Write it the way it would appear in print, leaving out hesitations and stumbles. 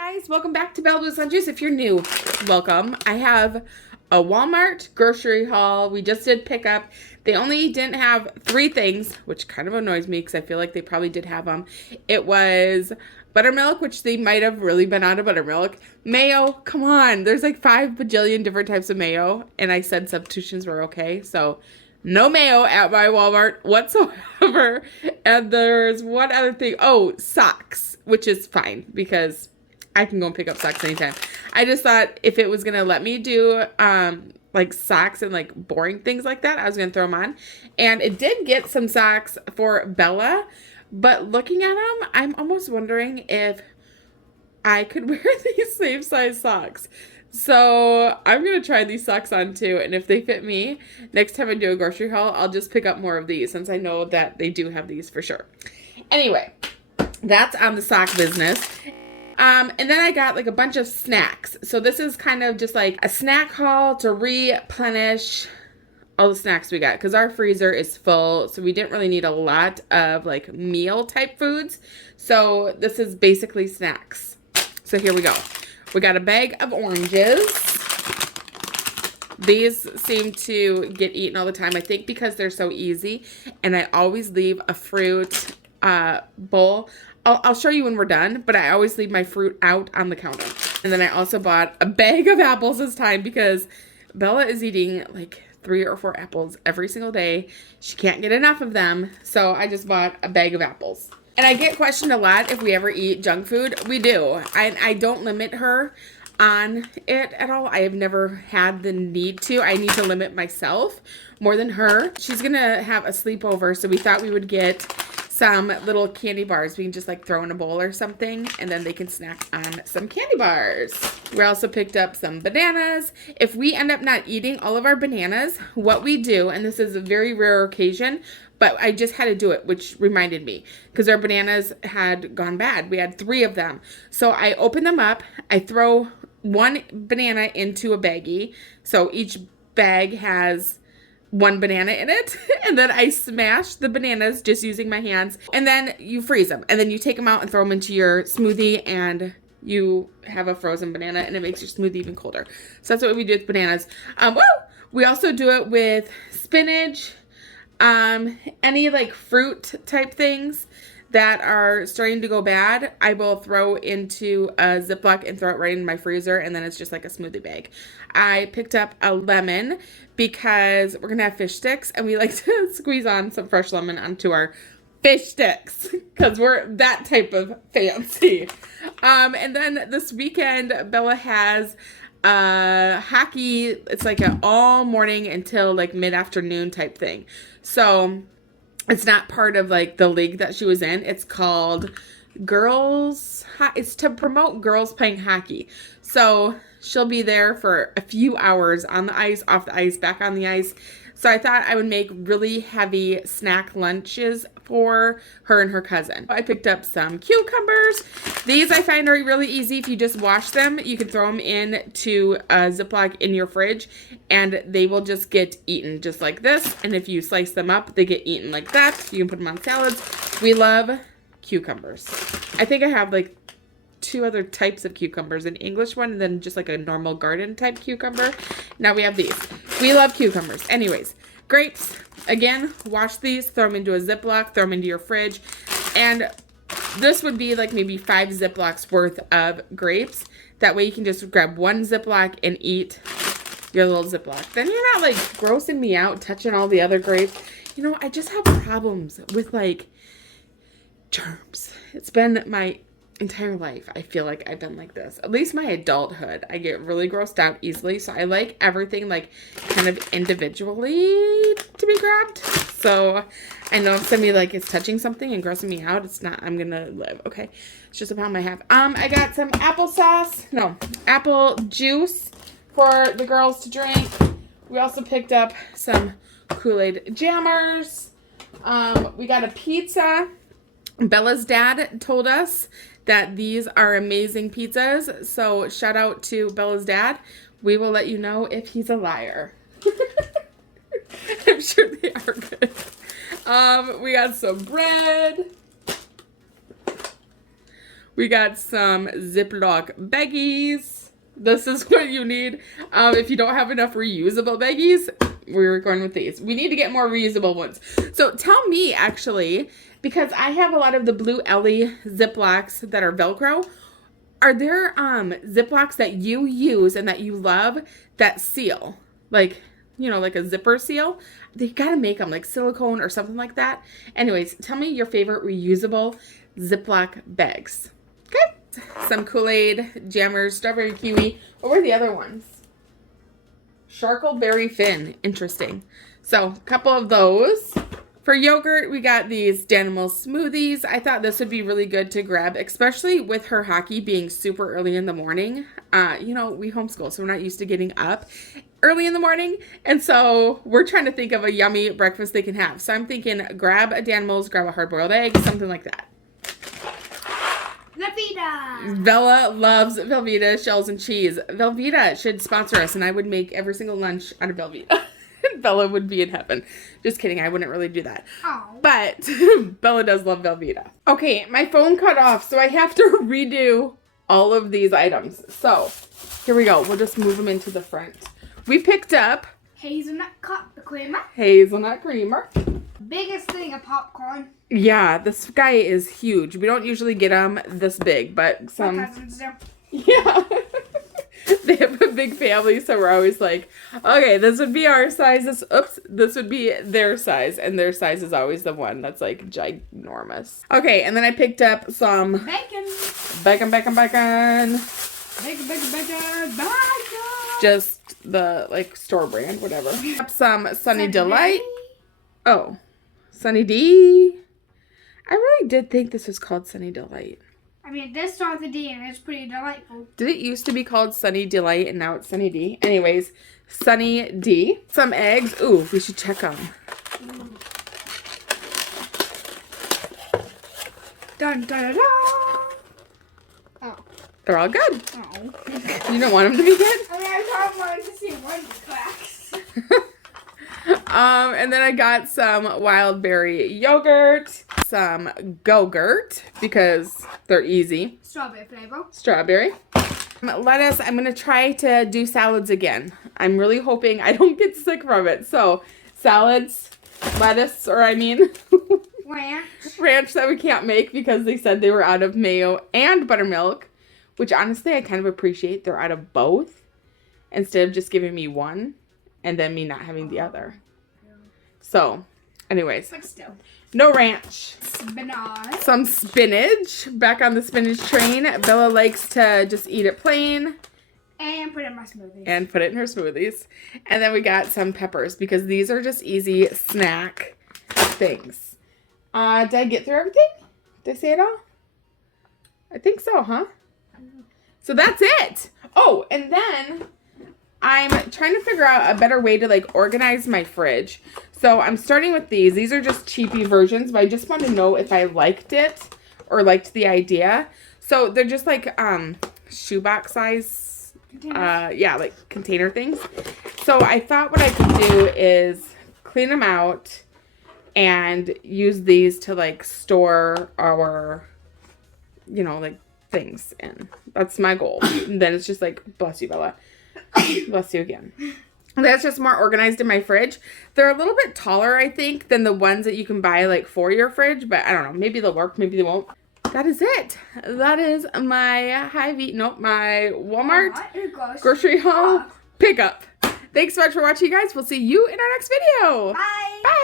Guys, welcome back to Bell's Lunches. If you're new, welcome. I have a Walmart grocery haul. We just did pickup. They only didn't have 3 things, which kind of annoys me because I feel like they probably did have them. It was buttermilk, which they might have really been out of buttermilk. Mayo, come on. There's like 5 bajillion different types of mayo, and I said substitutions were okay, so no mayo at my Walmart whatsoever. And there's one other thing. Oh, socks, which is fine because I can go and pick up socks anytime. I just thought if it was going to let me do like socks and like boring things like that, I was going to throw them on. And it did get some socks for Bella, but looking at them, I'm almost wondering if I could wear these same size socks. So I'm going to try these socks on too, and if they fit me, next time I do a grocery haul, I'll just pick up more of these since I know that they do have these for sure. Anyway, that's on the sock business. And then I got like a bunch of snacks. So this is kind of just like a snack haul to replenish all the snacks we got because our freezer is full. So we didn't really need a lot of like meal type foods. So this is basically snacks. So here we go. We got a bag of oranges. These seem to get eaten all the time. I think because they're so easy. And I always leave a fruit bowl. I'll show you when we're done, but I always leave my fruit out on the counter. And then I also bought a bag of apples this time because Bella is eating like 3 or 4 apples every single day. She can't get enough of them, so I just bought a bag of apples. And I get questioned a lot if we ever eat junk food. We do. I don't limit her on it at all. I have never had the need to. I need to limit myself more than her. She's gonna have a sleepover, so we thought we would get some little candy bars we can just like throw in a bowl or something, and then they can snack on some candy bars. We also picked up some bananas. If we end up not eating all of our bananas, what we do, and this is a very rare occasion, but I just had to do it, which reminded me, because our bananas had gone bad. We had 3 of them. So I open them up, I throw 1 banana into a baggie, so each bag has 1 banana in it, and then I smash the bananas just using my hands, and then you freeze them, and then you take them out and throw them into your smoothie, and you have a frozen banana, and it makes your smoothie even colder. So that's what we do with bananas. We also do it with spinach, any like fruit type things that are starting to go bad, I will throw into a Ziploc and throw it right in my freezer, and then it's just like a smoothie bag. I picked up a lemon because we're gonna have fish sticks, and we like to squeeze on some fresh lemon onto our fish sticks because we're that type of fancy. And then this weekend, Bella has hockey. It's like an all morning until like mid-afternoon type thing. So it's not part of like the league that she was in. It's called it's to promote girls playing hockey. So she'll be there for a few hours on the ice, off the ice, back on the ice. So I thought I would make really heavy snack lunches for her and her cousin. I picked up some cucumbers. These I find are really easy. If you just wash them, you can throw them into a Ziploc in your fridge, and they will just get eaten just like this. And if you slice them up, they get eaten like that. You can put them on salads. We love cucumbers. I think I have like 2 other types of cucumbers, an English one and then just like a normal garden type cucumber. Now we have these. We love cucumbers. Anyways, grapes, again, wash these, throw them into a Ziploc, throw them into your fridge, and this would be like maybe 5 Ziplocs worth of grapes. That way you can just grab 1 Ziploc and eat your little Ziploc. Then you're not like grossing me out touching all the other grapes. You know, I just have problems with like germs. It's been my entire life, I feel like I've been like this. At least my adulthood. I get really grossed out easily, so I like everything like kind of individually to be grabbed. So I know if somebody like is touching something and grossing me out, it's not, I'm gonna live. Okay, it's just a problem I have. I got some apple juice for the girls to drink. We also picked up some Kool-Aid jammers. We got a pizza. Bella's dad told us that these are amazing pizzas, so shout out to Bella's dad. We will let you know if he's a liar. I'm sure they are good. We got some bread. We got some Ziploc baggies. This is what you need. If you don't have enough reusable baggies, we're going with these. We need to get more reusable ones. So tell me, actually, because I have a lot of the blue Ellie Ziplocs that are Velcro. Are there Ziplocs that you use and that you love that seal? Like, you know, like a zipper seal? They gotta make them like silicone or something like that. Anyways, tell me your favorite reusable Ziploc bags. Okay. Some Kool-Aid, Jammers, Strawberry Kiwi. What were the other ones? Charcoal Berry Fin. Interesting. So, a couple of those. For yogurt, we got these Danimal smoothies. I thought this would be really good to grab, especially with her hockey being super early in the morning. You know, we homeschool, so we're not used to getting up early in the morning. And so we're trying to think of a yummy breakfast they can have. So I'm thinking grab a Danimals, grab a hard-boiled egg, something like that. Velveeta. Bella loves Velveeta shells and cheese. Velveeta should sponsor us, and I would make every single lunch out of Velveeta. Bella would be in heaven. Just kidding, I wouldn't really do that. Oh. But Bella does love Velveeta. Okay, my phone cut off, so I have to redo all of these items. So, here we go. We'll just move them into the front. We picked up Hazelnut creamer. hazelnut creamer. Biggest thing of popcorn. Yeah, this guy is huge. We don't usually get them this big, but some... My cousins do. Yeah. They have a big family, so we're always like, okay, this would be our size. This would be their size. And their size is always the one that's like ginormous. Okay, and then I picked up some Bacon. Bacon. Bacon, bacon, bacon. Just the like store brand, whatever. Up some Sunny Delight. Oh, Sunny D. I really did think this was called Sunny Delight. I mean, this starts with a D and it's pretty delightful. Did it used to be called Sunny Delight and now it's Sunny D? Anyways, Sunny D. Some eggs. Ooh, we should check them. Dun, dun, dun, dun. Oh. They're all good. Oh. You don't want them to be good? I mean, I wanted to see one cracks. And then I got some wild berry yogurt, some Go-Gurt because they're easy. Strawberry flavor. Strawberry. Lettuce. I'm going to try to do salads again. I'm really hoping I don't get sick from it. So, salads, lettuce, or I mean... Ranch. Ranch that we can't make because they said they were out of mayo and buttermilk, which honestly I kind of appreciate. They're out of both instead of just giving me one and then me not having the other. So, anyways, But still. no ranch. Spinach. Some spinach. Back on the spinach train. Bella likes to just eat it plain. And put it in my smoothies. And put it in her smoothies. And then we got some peppers because these are just easy snack things. Did I get through everything? Did I say it all? I think so, huh? So that's it. Oh, and then I'm trying to figure out a better way to like organize my fridge. So I'm starting with these. These are just cheapy versions, but I just want to know if I liked it or liked the idea. So they're just like shoebox size, yeah, like container things. So I thought what I could do is clean them out and use these to like store our, you know, like things in. That's my goal. And then it's just like, bless you, Bella. Bless you again. That's just more organized in my fridge. They're a little bit taller, I think, than the ones that you can buy like for your fridge, but I don't know. Maybe they'll work, maybe they won't. That is it. That is my my Walmart grocery haul pickup. Thanks so much for watching, you guys. We'll see you in our next video. Bye. Bye.